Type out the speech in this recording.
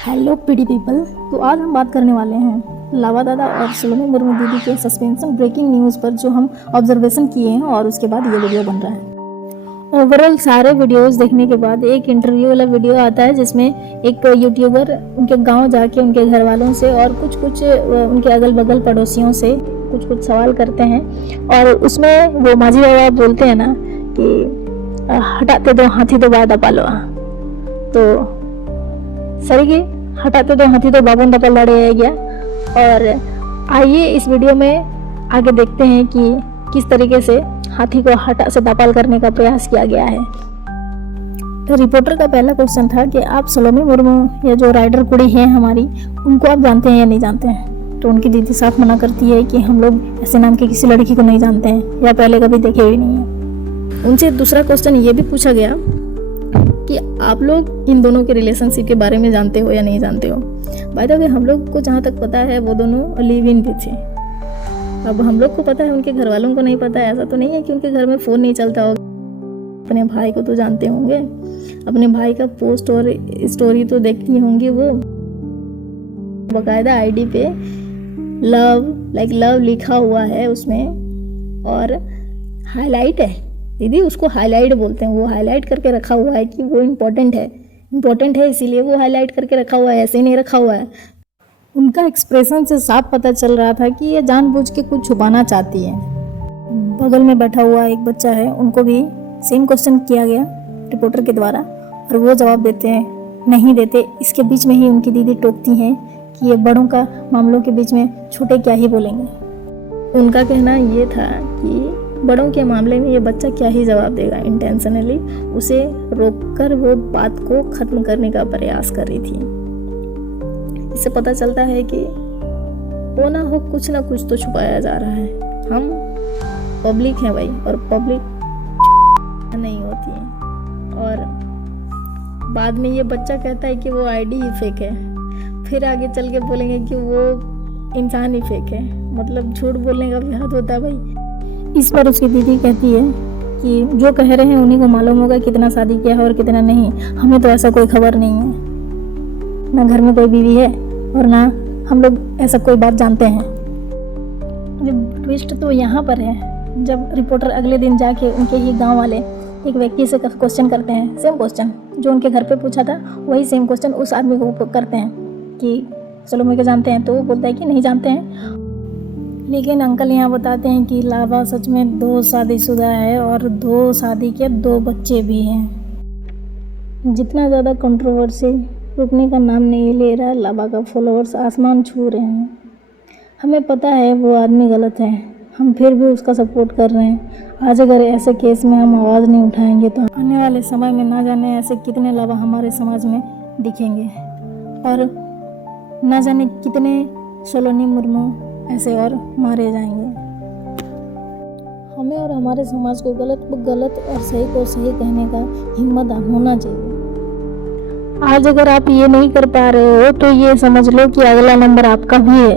Hello PD people. तो आज हम बात करने वाले हैं लावा दादा और सलोनी मुर्मू दीदी के सस्पेंशन ब्रेकिंग न्यूज़ पर जो हम ऑब्जर्वेशन किए हैं और उसके बाद ये वीडियो बन रहा है। ओवरऑल सारे वीडियोस देखने के बाद एक इंटरव्यू वाला वीडियो आता है जिसमें एक यूट्यूबर उनके गांव जाके उनके घर वालों से और कुछ उनके अगल बगल पड़ोसियों से कुछ सवाल करते हैं और उसमें वो माझी बाबा बोलते हैं ना कि हटाते दो हाथी तो बाद पालो। तो सही हटाते तो हाथी तो बाबन दपल लड़े गया। और आइए इस वीडियो में आगे देखते हैं कि किस तरीके से हाथी को हटा से दपाल करने का प्रयास किया गया है। तो रिपोर्टर का पहला क्वेश्चन था कि आप सलोनी मुर्मू या जो राइडर कुड़ी है हमारी, उनको आप जानते हैं या नहीं जानते हैं। तो उनकी दीदी साफ मना करती है कि हम लोग ऐसे नाम की किसी लड़की को नहीं जानते हैं या पहले कभी देखे भी नहीं है। उनसे दूसरा क्वेश्चन ये भी पूछा गया कि आप लोग इन दोनों के रिलेशनशिप के बारे में जानते हो या नहीं जानते हो। बाय द वे हम लोग को जहाँ तक पता है वो दोनों लिव इन भी थे। अब हम लोग को पता है, उनके घर वालों को नहीं पता है। ऐसा तो नहीं है कि उनके घर में फ़ोन नहीं चलता होगा। अपने भाई को तो जानते होंगे, अपने भाई का पोस्ट और स्टोरी तो देखती होंगी। वो बाकायदा आईडी पे लव लिखा हुआ है उसमें और हाईलाइट है। दीदी उसको हाईलाइट बोलते हैं। वो हाईलाइट करके रखा हुआ है कि वो इम्पोर्टेंट है इसीलिए वो हाईलाइट करके रखा हुआ है, ऐसे ही नहीं रखा हुआ है। उनका एक्सप्रेशन से साफ पता चल रहा था कि ये जानबूझ के कुछ छुपाना चाहती है। बगल में बैठा हुआ एक बच्चा है, उनको भी सेम क्वेश्चन किया गया रिपोर्टर के द्वारा और वो जवाब देते हैं नहीं देते। इसके बीच में ही उनकी दीदी टोकती हैं कि ये बड़ों का मामलों के बीच में छोटे क्या ही बोलेंगे। उनका कहना ये था कि बड़ों के मामले में ये बच्चा क्या ही जवाब देगा। इंटेंशनली उसे रोककर वो बात को ख़त्म करने का प्रयास कर रही थी। इससे पता चलता है कि वो ना हो कुछ ना कुछ तो छुपाया जा रहा है। हम पब्लिक हैं भाई, और पब्लिक नहीं होती है। और बाद में ये बच्चा कहता है कि वो आईडी ही फेक है, फिर आगे चल के बोलेंगे कि वो इंसान ही फेक है। मतलब झूठ बोलने का भी हद होता है भाई। इस पर उसकी दीदी कहती है कि जो कह रहे हैं उन्हीं को मालूम होगा कितना शादी किया है और कितना नहीं। हमें तो ऐसा कोई खबर नहीं है, ना घर में कोई बीवी है और ना हम लोग ऐसा कोई बात जानते हैं। जब ट्विस्ट तो यहाँ पर है, जब रिपोर्टर अगले दिन जाके उनके ही गांव वाले एक व्यक्ति से क्वेश्चन करते हैं, सेम क्वेश्चन जो उनके घर पे पूछा था वही सेम क्वेश्चन उस आदमी को करते हैं कि चलो मुझे जानते हैं। तो वो बोलता है कि नहीं जानते हैं। लेकिन अंकल यहाँ बताते हैं कि लावा सच में 2 शादीशुदा है और 2 शादी के 2 बच्चे भी हैं। जितना ज़्यादा कंट्रोवर्सी रुकने का नाम नहीं ले रहा, लावा का फॉलोअर्स आसमान छू रहे हैं। हमें पता है वो आदमी गलत है, हम फिर भी उसका सपोर्ट कर रहे हैं। आज अगर ऐसे केस में हम आवाज़ नहीं उठाएंगे तो आने वाले समय में ना जाने ऐसे कितने लावा हमारे समाज में दिखेंगे और ना जाने कितने सलोनी मुर्मू ऐसे और मारे जाएंगे। हमें और हमारे समाज को गलत को गलत और सही को सही कहने का हिम्मत होना चाहिए। आज अगर आप ये नहीं कर पा रहे हो तो ये समझ लो कि अगला नंबर आपका भी है।